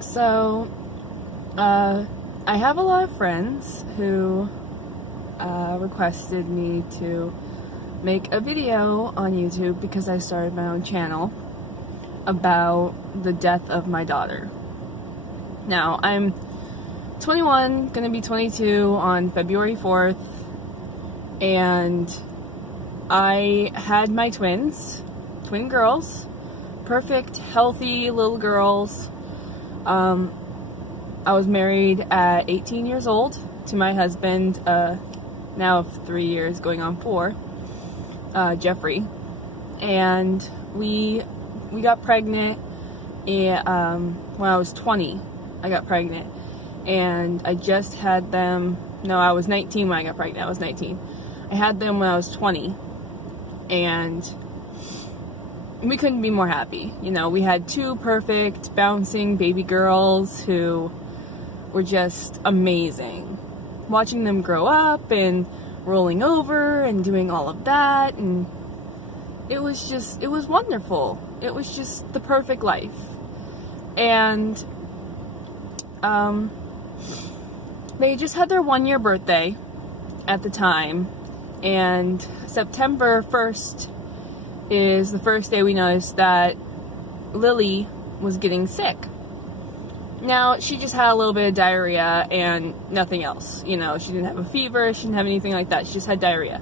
So, I have a lot of friends who requested me to make a video on YouTube because I started my own channel about the death of my daughter. Now, I'm 21, gonna be 22 on February 4th, and I had my twin girls, perfect, healthy little girls. I was married at 18 years old to my husband, now of 3 years, going on 4, Jeffrey, and we got pregnant when I was 20. I got pregnant, and I just had them. No, I was 19 when I got pregnant. I was 19. I had them when I was 20, and we couldn't be more happy. You know, we had 2 perfect, bouncing baby girls who were just amazing. Watching them grow up and rolling over and doing all of that, and it was wonderful. It was just the perfect life. And they just had their 1-year birthday at the time, and September 1st is the first day we noticed that Lily was getting sick. Now, she just had a little bit of diarrhea and nothing else. You know, she didn't have a fever, she didn't have anything like that, she just had diarrhea.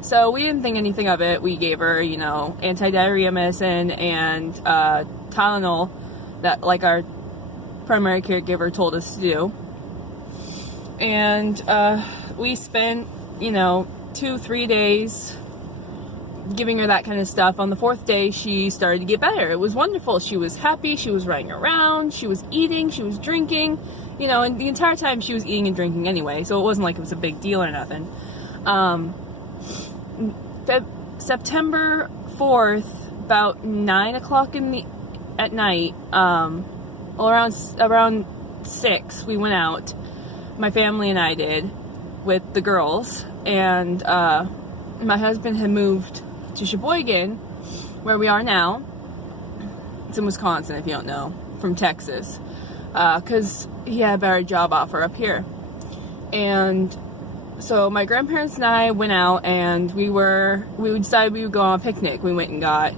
So we didn't think anything of it. We gave her, you know, anti-diarrhea medicine and Tylenol that, like, our primary caregiver told us to do. And we spent, you know, 2-3 days giving her that kind of stuff. On the 4th day, she started to get better. It was wonderful. She was happy, she was running around, she was eating, she was drinking, you know, and the entire time she was eating and drinking anyway, so it wasn't like it was a big deal or nothing. September 4th, about 9 o'clock at night, around 6, we went out. My family and I did, with the girls, and my husband had moved to Sheboygan, where we are now. It's in Wisconsin, if you don't know, from Texas, because he had a better job offer up here. And so my grandparents and I went out, and we decided we would go on a picnic. We went and got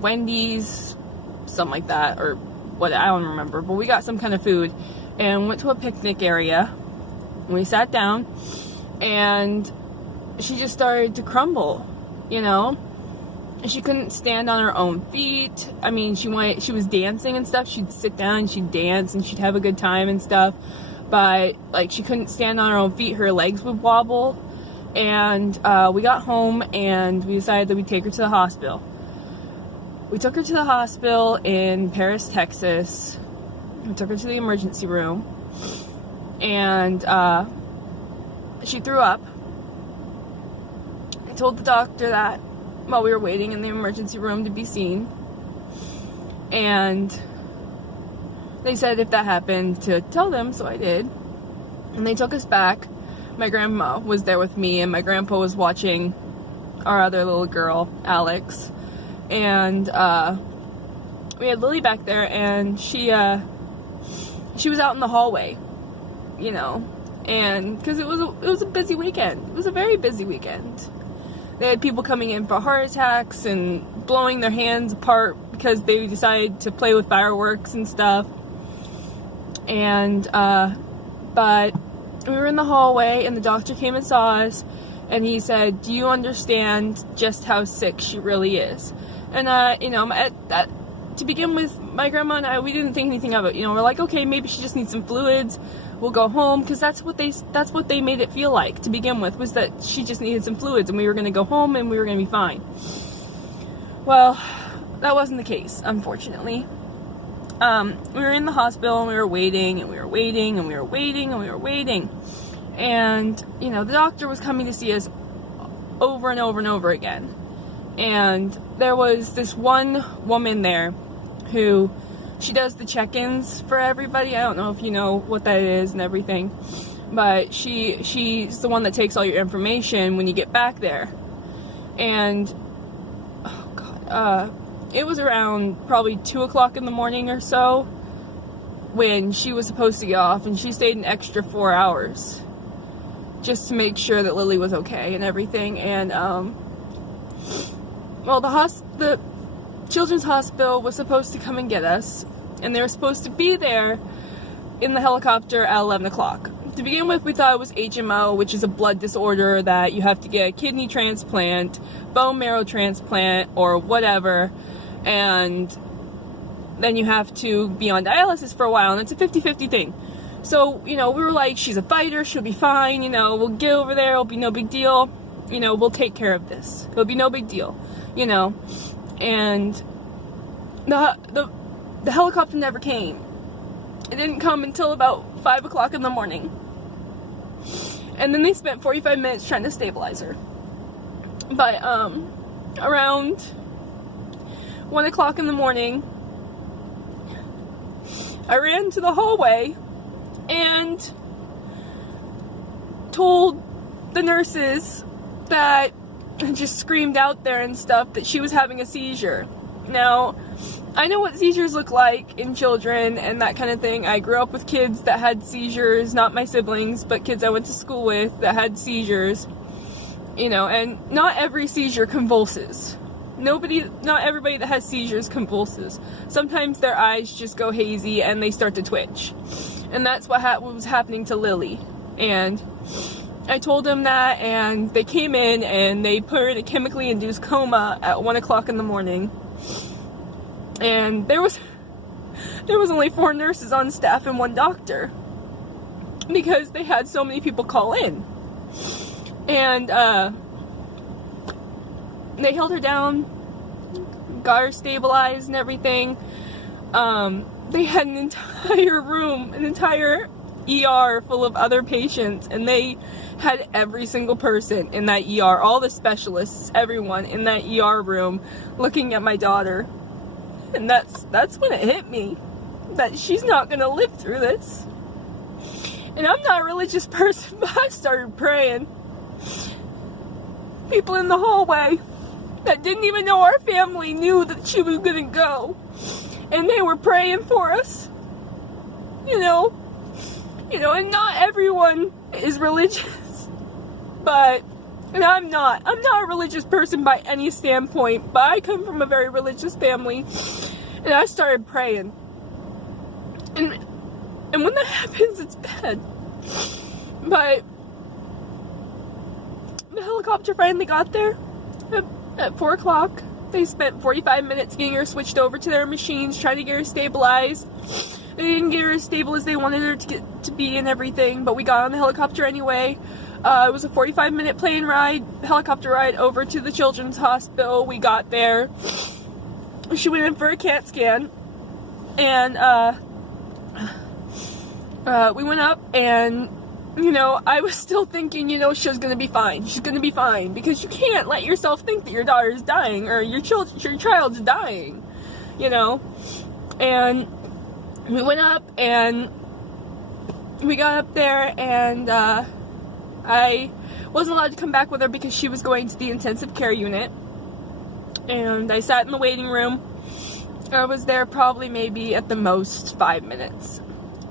Wendy's, something like that, or what, I don't remember, but we got some kind of food and went to a picnic area, and we sat down, and she just started to crumble, you know. She couldn't stand on her own feet. I mean, she was dancing and stuff. She'd sit down and she'd dance and she'd have a good time and stuff, but like, she couldn't stand on her own feet. Her legs would wobble. And we got home and we decided that we'd take her to the hospital. We took her to the hospital in Paris, Texas. We took her to the emergency room, and she threw up. I told the doctor that while we were waiting in the emergency room to be seen, and they said if that happened to tell them, so I did. And they took us back. My grandma was there with me, and my grandpa was watching our other little girl, Alex. And we had Lily back there, and she was out in the hallway, you know, and because it was a busy weekend. It was a very busy weekend. They had people coming in for heart attacks and blowing their hands apart because they decided to play with fireworks and stuff. And but we were in the hallway, and the doctor came and saw us, and he said, "Do you understand just how sick she really is?" And you know, to begin with, my grandma and I, we didn't think anything of it. You know, we're like, okay, maybe she just needs some fluids. We'll go home, because that's what they made it feel like to begin with, was that she just needed some fluids, and we were going to go home and we were going to be fine. Well, that wasn't the case, unfortunately. We were in the hospital, and we were waiting, and we were waiting, and we were waiting, and we were waiting. And, you know, the doctor was coming to see us over and over and over again. And there was this one woman there who, she does the check-ins for everybody. I don't know if you know what that is and everything, but she's the one that takes all your information when you get back there. And, oh God, it was around probably 2 o'clock in the morning or so, when she was supposed to get off, and she stayed an extra 4 hours just to make sure that Lily was okay and everything. And well, the children's hospital was supposed to come and get us, and they were supposed to be there in the helicopter at 11 o'clock. To begin with, we thought it was HMO, which is a blood disorder that you have to get a kidney transplant, bone marrow transplant, or whatever, and then you have to be on dialysis for a while, and it's a 50-50 thing. So, you know, we were like, she's a fighter, she'll be fine, you know, we'll get over there, it'll be no big deal, you know, we'll take care of this. It'll be no big deal, you know. And the helicopter never came. It didn't come until about 5 o'clock in the morning. And then they spent 45 minutes trying to stabilize her. But around 1 o'clock in the morning, I ran to the hallway and told the nurses that, and just screamed out there and stuff, that she was having a seizure. Now, I know what seizures look like in children and that kind of thing. I grew up with kids that had seizures, not my siblings, but kids I went to school with that had seizures, you know, and not every seizure convulses. Not everybody that has seizures convulses. Sometimes their eyes just go hazy and they start to twitch. And that's what was happening to Lily. And I told them that, and they came in and they put her in a chemically induced coma at 1 o'clock in the morning. And there was only 4 nurses on staff and 1 doctor, because they had so many people call in. And they held her down, got her stabilized and everything. They had an entire room, an entire ER full of other patients, and they had every single person in that ER, all the specialists, everyone in that ER room looking at my daughter. And that's when it hit me that she's not gonna live through this. And I'm not a religious person, but I started praying. People in the hallway that didn't even know our family knew that she was gonna go, and they were praying for us. You know, and not everyone is religious, but, and I'm not a religious person by any standpoint, but I come from a very religious family, and I started praying. And when that happens, it's bad. But the helicopter finally got there at 4 o'clock. They spent 45 minutes getting her switched over to their machines, trying to get her stabilized. They didn't get her as stable as they wanted her to be and everything, but we got on the helicopter anyway. It was a 45-minute plane ride, helicopter ride over to the children's hospital. We got there. She went in for a CAT scan, and we went up, and, you know, I was still thinking, you know, she's gonna be fine. She's gonna be fine, because you can't let yourself think that your daughter's dying, or your child's dying, you know. And we went up, and we got up there, and I wasn't allowed to come back with her because she was going to the intensive care unit. And I sat in the waiting room. I was there probably maybe at the most 5 minutes.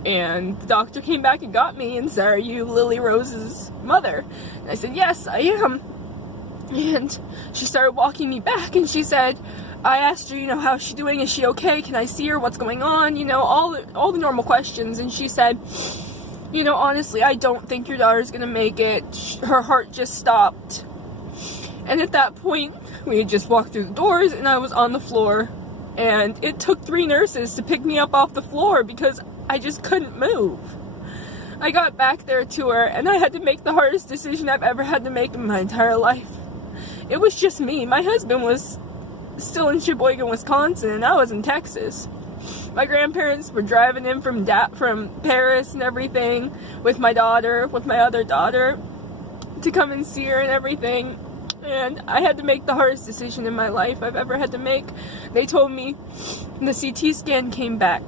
And the doctor came back and got me and said, "Are you Lily Rose's mother?" And I said, "Yes, I am." And she started walking me back, and she said, I asked her, you know, how's she doing? Is she okay? Can I see her? What's going on? You know, all the normal questions. And she said, you know, honestly, I don't think your daughter's gonna make it. Her heart just stopped. And at that point, we had just walked through the doors, and I was on the floor. And it took 3 nurses to pick me up off the floor because I just couldn't move. I got back there to her, and I had to make the hardest decision I've ever had to make in my entire life. It was just me. My husband was still in Sheboygan, Wisconsin, and I was in Texas. My grandparents were driving in from Paris and everything with my daughter, with my other daughter, to come and see her and everything. And I had to make the hardest decision in my life I've ever had to make. They told me the CT scan came back.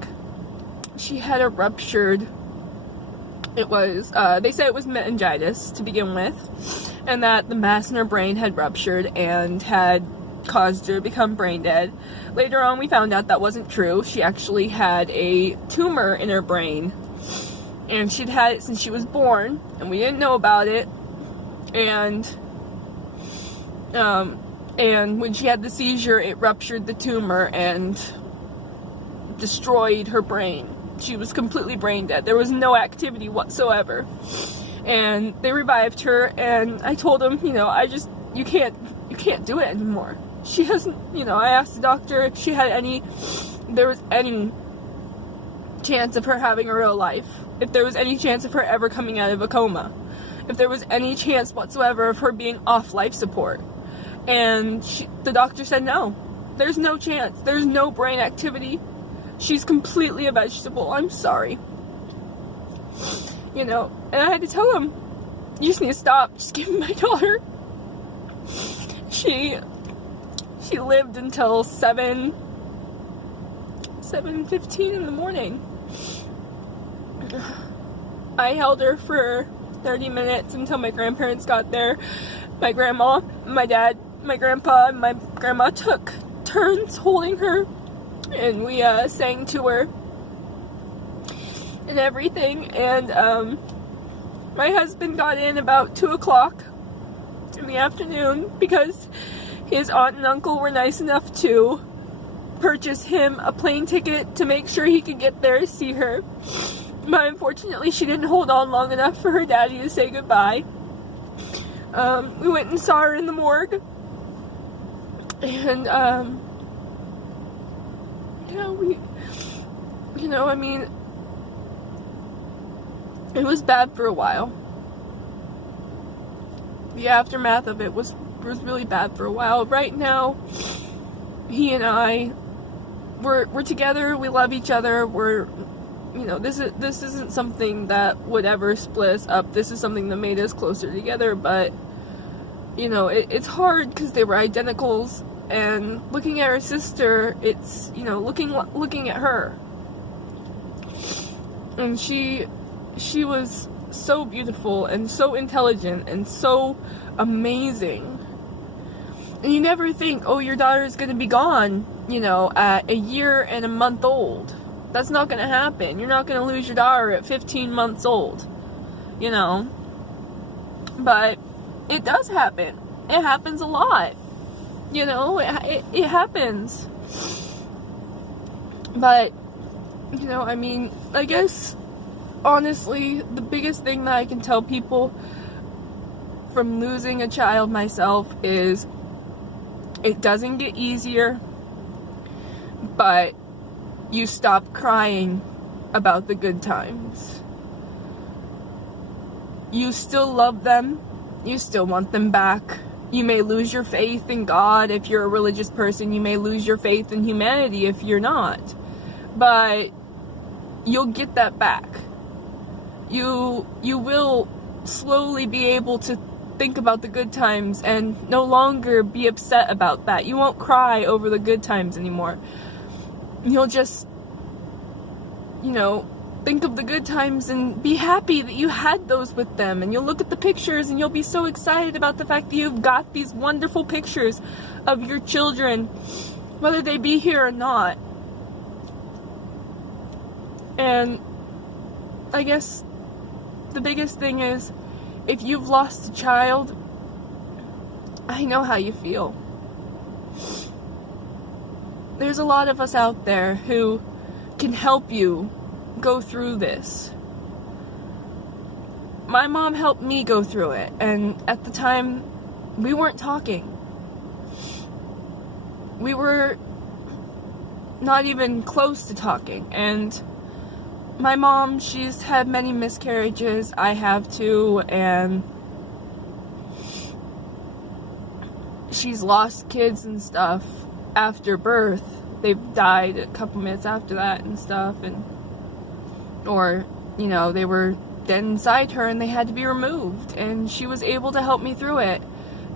She had a ruptured, they said it was meningitis to begin with, and that the mass in her brain had ruptured and had caused her to become brain dead. Later on, we found out that wasn't true. She actually had a tumor in her brain, and she'd had it since she was born, and we didn't know about it. And when she had the seizure, it ruptured the tumor and destroyed her brain. She was completely brain dead. There was no activity whatsoever. And they revived her, and I told them, you can't do it anymore. She hasn't, I asked the doctor if there was any chance of her having a real life, if there was any chance of her ever coming out of a coma, if there was any chance whatsoever of her being off life support. And the doctor said no. There's no chance. There's no brain activity. She's completely a vegetable. I'm sorry. And I had to tell him, you just need to stop. Just give me my daughter. She lived until 7:15 in the morning. I held her for 30 minutes until my grandparents got there. My grandma, my dad, my grandpa, and my grandma took turns holding her, and we sang to her and everything. And my husband got in about 2 o'clock in the afternoon because his aunt and uncle were nice enough to purchase him a plane ticket to make sure he could get there to see her. But unfortunately, she didn't hold on long enough for her daddy to say goodbye. We went and saw her in the morgue. And, it was bad for a while. The aftermath of it was really bad for a while. Right now, he and I, we're together. We love each other. This isn't something that would ever split us up. This is something that made us closer together. But it's hard because they were identicals. And looking at her sister, it's looking at her. And she was so beautiful and so intelligent and so amazing. And you never think, oh, your daughter is going to be gone, at a year and a month old. That's not going to happen. You're not going to lose your daughter at 15 months old, But it does happen. It happens a lot. It happens. But, I guess, honestly, the biggest thing that I can tell people from losing a child myself is it doesn't get easier, but you stop crying about the good times. You still love them. You still want them back. You may lose your faith in God if you're a religious person. You may lose your faith in humanity if you're not. But you'll get that back. You will slowly be able to think about the good times and no longer be upset about that. You won't cry over the good times anymore. You'll just, think of the good times and be happy that you had those with them. And you'll look at the pictures and you'll be so excited about the fact that you've got these wonderful pictures of your children, whether they be here or not. And I guess the biggest thing is, if you've lost a child, I know how you feel. There's a lot of us out there who can help you go through this. My mom helped me go through it, and at the time, we weren't talking. We were not even close to talking, and my mom, she's had many miscarriages. I have too, and she's lost kids and stuff after birth. They've died a couple minutes after that and stuff, or they were dead inside her and they had to be removed, and she was able to help me through it.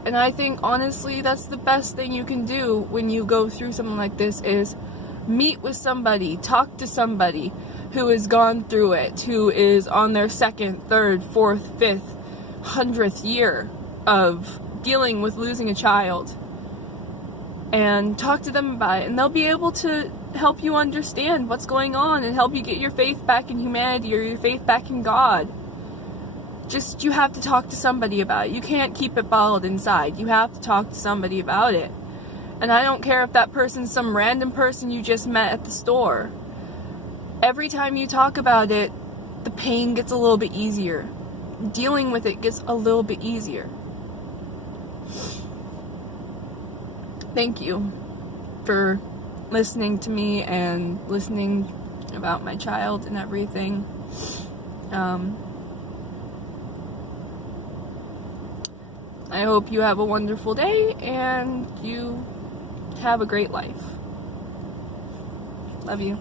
And I think, honestly, that's the best thing you can do when you go through something like this, is meet with somebody, talk to somebody who has gone through it, who is on their 2nd, 3rd, 4th, 5th, 100th year of dealing with losing a child. and talk to them about it, and they'll be able to help you understand what's going on and help you get your faith back in humanity or your faith back in God. Just, you have to talk to somebody about it. You can't keep it bottled inside. You have to talk to somebody about it. And I don't care if that person's some random person you just met at the store. Every time you talk about it, the pain gets a little bit easier. Dealing with it gets a little bit easier. Thank you for listening to me and listening about my child and everything. I hope you have a wonderful day and you have a great life. Love you.